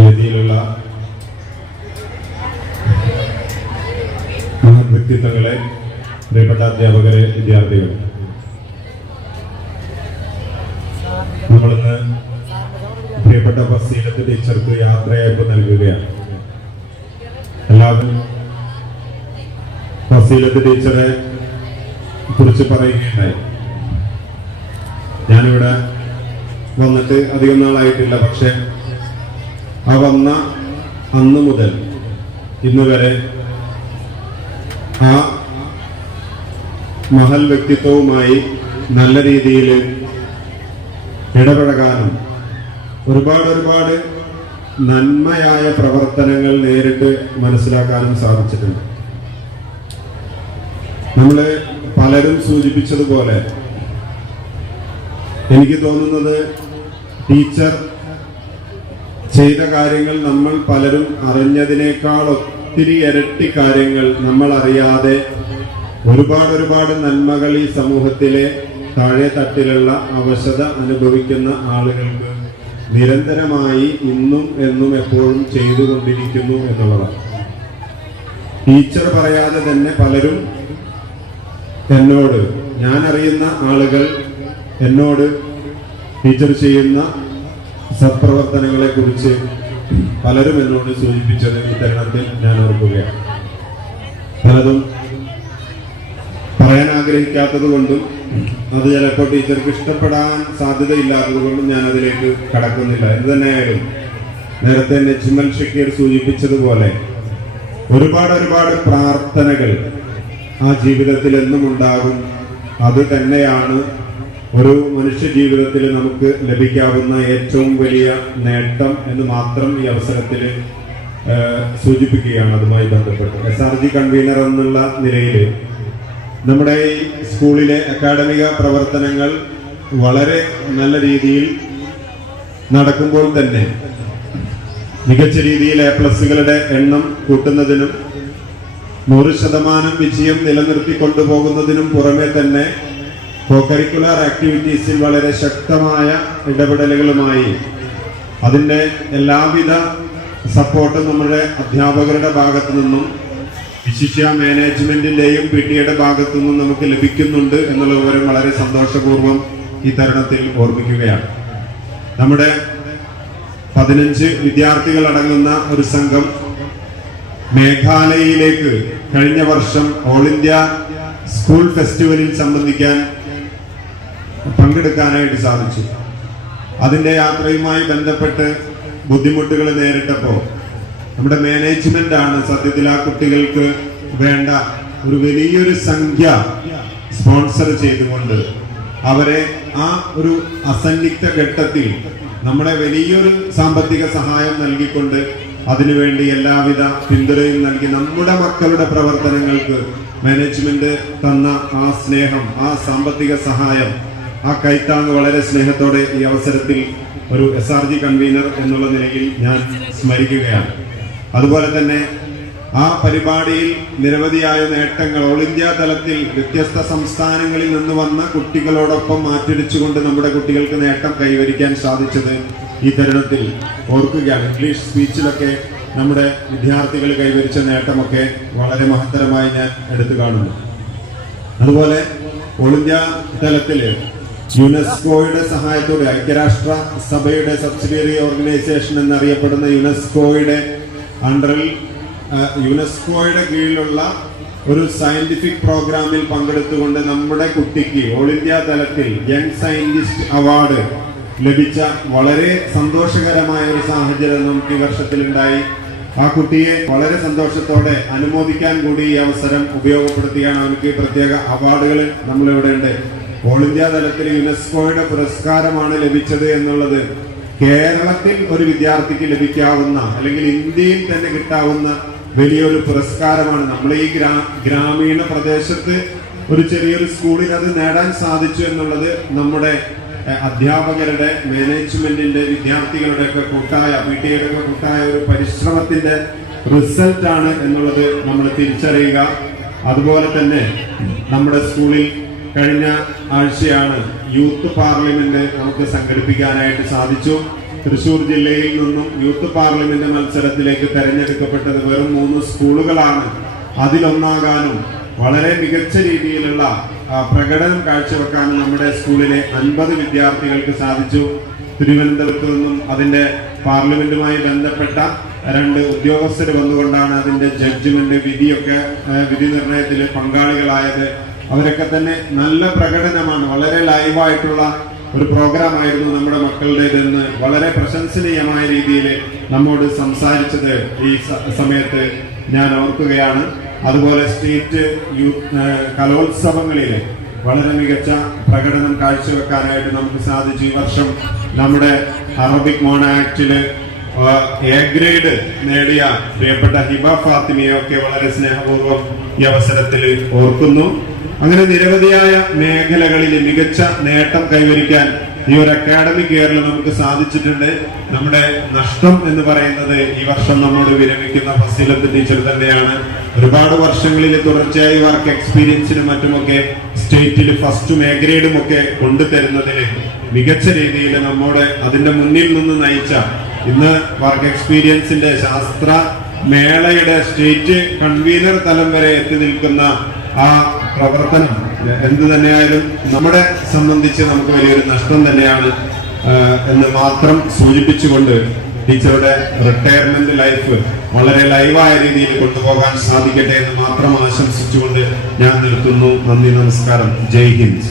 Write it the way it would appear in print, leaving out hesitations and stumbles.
വേദിയിലുള്ള വ്യക്തിത്വങ്ങളെ, പ്രിയപ്പെട്ട അധ്യാപകരെ, വിദ്യാർത്ഥികളെ, നമ്മളിന്ന് പ്രിയപ്പെട്ട ഫസീലത്ത് ടീച്ചർക്ക് യാത്രയയപ്പ് നൽകുകയാണ്. എല്ലാവരും ഫസീലത്ത് ടീച്ചറെ കുറിച്ച് പറയുകയുണ്ടായി. ഞാനിവിടെ വന്നിട്ട് അധികം നാളായിട്ടില്ല. പക്ഷെ ആ വന്ന അന്ന് മുതൽ ഇന്ന് വരെ ആ മഹൽ വ്യക്തിത്വവുമായി നല്ല രീതിയിൽ ഇടപഴകാനും ഒരുപാട് നന്മയായ പ്രവർത്തനങ്ങൾ നേരിട്ട് മനസ്സിലാക്കാനും സാധിച്ചിട്ടുണ്ട്. നമ്മള് പലരും സൂചിപ്പിച്ചതുപോലെ എനിക്ക് തോന്നുന്നത് ടീച്ചർ ചെയ്ത കാര്യങ്ങൾ നമ്മൾ പലരും അറിഞ്ഞതിനേക്കാൾ ഒത്തിരി ഇരട്ടി കാര്യങ്ങൾ നമ്മൾ അറിയാതെ ഒരുപാട് നന്മകൾ ഈ സമൂഹത്തിലെ താഴെ തട്ടിലുള്ള അവശത അനുഭവിക്കുന്ന ആളുകൾക്ക് നിരന്തരമായി ഇന്നും എന്നും എപ്പോഴും ചെയ്തുകൊണ്ടിരിക്കുന്നു എന്നുള്ളതാണ്. ടീച്ചർ പറയാതെ തന്നെ പലരും എന്നോട്, ഞാൻ അറിയുന്ന ആളുകൾ എന്നോട് ടീച്ചർ ചെയ്യുന്ന സത്പ്രവർത്തനങ്ങളെ കുറിച്ച് പലരും എന്നോട് സൂചിപ്പിച്ചത് ഈ തരുണത്തിൽ ഞാൻ ഓർക്കുകയാണ്. പലതും പറയാൻ ആഗ്രഹിക്കാത്തത് കൊണ്ടും അത് ചിലപ്പോൾ ടീച്ചർക്ക് ഇഷ്ടപ്പെടാൻ സാധ്യതയില്ലാത്തത് കൊണ്ടും ഞാൻ അതിലേക്ക് കടക്കുന്നില്ല. എന്ത് തന്നെയായാലും നേരത്തെ നജ്മൽ ഷക്കീർ സൂചിപ്പിച്ചതുപോലെ ഒരുപാട് പ്രാർത്ഥനകൾ ആ ജീവിതത്തിൽ എന്നും ഉണ്ടാകും. അത് തന്നെയാണ് ഒരു മനുഷ്യ ജീവിതത്തിൽ നമുക്ക് ലഭിക്കാവുന്ന ഏറ്റവും വലിയ നേട്ടം എന്ന് മാത്രം ഈ അവസരത്തിൽ സൂചിപ്പിക്കുകയാണ്. അതുമായി ബന്ധപ്പെട്ട് SRG കൺവീനർ എന്നുള്ള നിലയിൽ നമ്മുടെ ഈ സ്കൂളിലെ അക്കാഡമിക പ്രവർത്തനങ്ങൾ വളരെ നല്ല രീതിയിൽ നടക്കുമ്പോൾ തന്നെ മികച്ച രീതിയിൽ A+കളുടെ എണ്ണം കൂട്ടുന്നതിനും 100% വിജയം നിലനിർത്തി കൊണ്ടുപോകുന്നതിനും പുറമെ തന്നെ കോകരിക്കുലർ ആക്ടിവിറ്റീസിൽ വളരെ ശക്തമായ ഇടപെടലുകളുമായി അതിൻ്റെ എല്ലാവിധ സപ്പോർട്ടും നമ്മുടെ അധ്യാപകരുടെ ഭാഗത്തു നിന്നും വിശിഷ്യ മാനേജ്മെന്റിന്റെയും PTAയുടെ ഭാഗത്തു നിന്നും നമുക്ക് ലഭിക്കുന്നുണ്ട് എന്നുള്ള വിവരം വളരെ സന്തോഷപൂർവ്വം ഈ തരുണത്തിൽ ഓർമ്മിക്കുകയാണ്. നമ്മുടെ 15 വിദ്യാർത്ഥികൾ അടങ്ങുന്ന ഒരു സംഘം മേഘാലയയിലേക്ക് കഴിഞ്ഞ വർഷം ഓൾ ഇന്ത്യ സ്കൂൾ ഫെസ്റ്റിവലിൽ പങ്കെടുക്കാനായിട്ട് സാധിച്ചു. അതിന്റെ യാത്രയുമായി ബന്ധപ്പെട്ട് ബുദ്ധിമുട്ടുകൾ നേരിട്ടപ്പോൾ നമ്മുടെ മാനേജ്മെന്റ് ആണ് സത്യത്തിൽ ആ കുട്ടികൾക്ക് വേണ്ട ഒരു വലിയൊരു സംഖ്യ സ്പോൺസർ ചെയ്തുകൊണ്ട് അവരെ ആ ഒരു അസന്നിഗ്ധ ഘട്ടത്തിൽ നമ്മുടെ വലിയൊരു സാമ്പത്തിക സഹായം നൽകിക്കൊണ്ട് അതിനുവേണ്ടി എല്ലാവിധ പിന്തുണയും നൽകി നമ്മുടെ മക്കളുടെ പ്രവർത്തനങ്ങൾക്ക് മാനേജ്മെന്റ് തന്ന ആ സ്നേഹം, ആ സാമ്പത്തിക സഹായം, ആ കൈത്താങ് വളരെ സ്നേഹത്തോടെ ഈ അവസരത്തിൽ ഒരു SRG കൺവീനർ എന്നുള്ള നിലയിൽ ഞാൻ സ്മരിക്കുകയാണ്. അതുപോലെ തന്നെ ആ പരിപാടിയിൽ നിരവധിയായ നേട്ടങ്ങൾ ഓൾ ഇന്ത്യ തലത്തിൽ വ്യത്യസ്ത സംസ്ഥാനങ്ങളിൽ നിന്ന് വന്ന കുട്ടികളോടൊപ്പം മാറ്റിടിച്ചുകൊണ്ട് നമ്മുടെ കുട്ടികൾക്ക് നേട്ടം കൈവരിക്കാൻ സാധിച്ചത് ഈ തരുണത്തിൽ ഓർക്കുകയാണ്. ഇംഗ്ലീഷ് സ്പീച്ചിലൊക്കെ നമ്മുടെ വിദ്യാർത്ഥികൾ കൈവരിച്ച നേട്ടമൊക്കെ വളരെ മഹത്തരമായി ഞാൻ എടുത്തു കാണുന്നു. അതുപോലെ ഓൾ ഇന്ത്യ തലത്തിൽ യുനെസ്കോയുടെ സഹായത്തോടെ ഐക്യരാഷ്ട്ര സഭയുടെ സബ്സിഡിയറി ഓർഗനൈസേഷൻ എന്നറിയപ്പെടുന്ന യുനെസ്കോയുടെ അണ്ടറിൽ യുനെസ്കോയുടെ കീഴിലുള്ള ഒരു സയന്റിഫിക് പ്രോഗ്രാമിൽ പങ്കെടുത്തുകൊണ്ട് നമ്മുടെ കുട്ടിക്ക് ഓൾ ഇന്ത്യ തലത്തിൽ യങ് സയന്റിസ്റ്റ് അവാർഡ് ലഭിച്ച വളരെ സന്തോഷകരമായ ഒരു സാഹചര്യം നമുക്ക് ഈ വർഷത്തിലുണ്ടായി. ആ കുട്ടിയെ വളരെ സന്തോഷത്തോടെ അനുമോദിക്കാൻ കൂടി ഈ അവസരം ഉപയോഗപ്പെടുത്തിയാണ്. അവർക്ക് പ്രത്യേക അവാർഡുകൾ നമ്മളിവിടെ ഉണ്ട്. ഓൾ ഇന്ത്യ തലത്തിൽ യുനെസ്കോയുടെ പുരസ്കാരമാണ് ലഭിച്ചത് എന്നുള്ളത് കേരളത്തിൽ ഒരു വിദ്യാർത്ഥിക്ക് ലഭിക്കാവുന്ന അല്ലെങ്കിൽ ഇന്ത്യയിൽ തന്നെ കിട്ടാവുന്ന വലിയൊരു പുരസ്കാരമാണ്. നമ്മൾ ഈ ഗ്രാമീണ പ്രദേശത്ത് ഒരു ചെറിയൊരു സ്കൂളിൽ അത് നേടാൻ സാധിച്ചു എന്നുള്ളത് നമ്മുടെ അധ്യാപകരുടെ, മാനേജ്മെന്റിന്റെ, വിദ്യാർത്ഥികളുടെ ഒക്കെ കൂട്ടായ PTAയുടെ ഒക്കെ കൂട്ടായ ഒരു പരിശ്രമത്തിന്റെ റിസൾട്ടാണ് എന്നുള്ളത് നമ്മൾ തിരിച്ചറിയുക. അതുപോലെ തന്നെ നമ്മുടെ സ്കൂളിൽ കഴിഞ്ഞ ആഴ്ചയാണ് യൂത്ത് പാർലമെന്റ് നമുക്ക് സംഘടിപ്പിക്കാനായിട്ട് സാധിച്ചു. തൃശൂർ ജില്ലയിൽ നിന്നും യൂത്ത് പാർലമെന്റ് മത്സരത്തിലേക്ക് തെരഞ്ഞെടുക്കപ്പെട്ടത് വെറും 3 സ്കൂളുകളാണ്. അതിലൊന്നാകാനും വളരെ മികച്ച രീതിയിലുള്ള പ്രകടനം കാഴ്ചവെക്കാനും നമ്മുടെ സ്കൂളിലെ 50 വിദ്യാർത്ഥികൾക്ക് സാധിച്ചു. തിരുവനന്തപുരത്ത് നിന്നും അതിന്റെ പാർലമെന്റുമായി ബന്ധപ്പെട്ട 2 ഉദ്യോഗസ്ഥർ വന്നുകൊണ്ടാണ് അതിന്റെ ജഡ്ജ്മെന്റ് വിധി നിർണയത്തിൽ പങ്കാളികളായത്. അവരൊക്കെ തന്നെ നല്ല പ്രകടനമാണ്. വളരെ ലൈവായിട്ടുള്ള ഒരു പ്രോഗ്രാം ആയിരുന്നു നമ്മുടെ മക്കളുടേതെന്ന് വളരെ പ്രശംസനീയമായ രീതിയിൽ നമ്മോട് സംസാരിച്ചത് ഈ സമയത്ത് ഞാൻ ഓർക്കുകയാണ്. അതുപോലെ സ്റ്റേറ്റ് കലോത്സവങ്ങളിൽ വളരെ മികച്ച പ്രകടനം കാഴ്ചവെക്കാനായിട്ട് നമുക്ക് സാധിച്ചു. ഈ വർഷം നമ്മുടെ അറബിക് മോണ ആക്ടില് എ ഗ്രേഡ് നേടിയ പ്രിയപ്പെട്ട ഹിബ ഫാത്തിമയൊക്കെ വളരെ സ്നേഹപൂർവ്വം ഈ അവസരത്തിൽ ഓർക്കുന്നു. അങ്ങനെ നിരവധിയായ മേഖലകളിൽ മികച്ച നേട്ടം കൈവരിക്കാൻ ഈ ഒരു അക്കാഡമിക് ഇയറിൽ നമുക്ക് സാധിച്ചിട്ടുണ്ട്. നമ്മുടെ നഷ്ടം എന്ന് പറയുന്നത് ഈ വർഷം നമ്മോട് വിരമിക്കുന്ന ഫസീലത്ത് ടീച്ചർ തന്നെയാണ്. ഒരുപാട് വർഷങ്ങളിൽ തുടർച്ചയായി വർക്ക് എക്സ്പീരിയൻസിനും മറ്റുമൊക്കെ സ്റ്റേറ്റിൽ ഫസ്റ്റും എ ഗ്രേഡും ഒക്കെ കൊണ്ടുതരുന്നതിൽ മികച്ച രീതിയിൽ നമ്മോട് അതിന്റെ മുന്നിൽ നിന്ന് നയിച്ച, ഇന്ന് വർക്ക് എക്സ്പീരിയൻസിന്റെ ശാസ്ത്ര മേളയുടെ സ്റ്റേറ്റ് കൺവീനർ തലം വരെ എത്തി നിൽക്കുന്ന ആ പ്രവർത്തനം എന്തു തന്നെയായാലും നമ്മളെ സംബന്ധിച്ച് നമുക്ക് വലിയൊരു നഷ്ടം തന്നെയാണ് എന്ന് മാത്രം സൂചിപ്പിച്ചുകൊണ്ട് ടീച്ചറുടെ റിട്ടയർമെന്റ് ലൈഫ് വളരെ ലൈവായ രീതിയിൽ കൊണ്ടുപോകാൻ സാധിക്കട്ടെ എന്ന് മാത്രം ആശംസിച്ചുകൊണ്ട് ഞാൻ നിർത്തുന്നു. നന്ദി, നമസ്കാരം, ജയ് ഹിന്ദ്.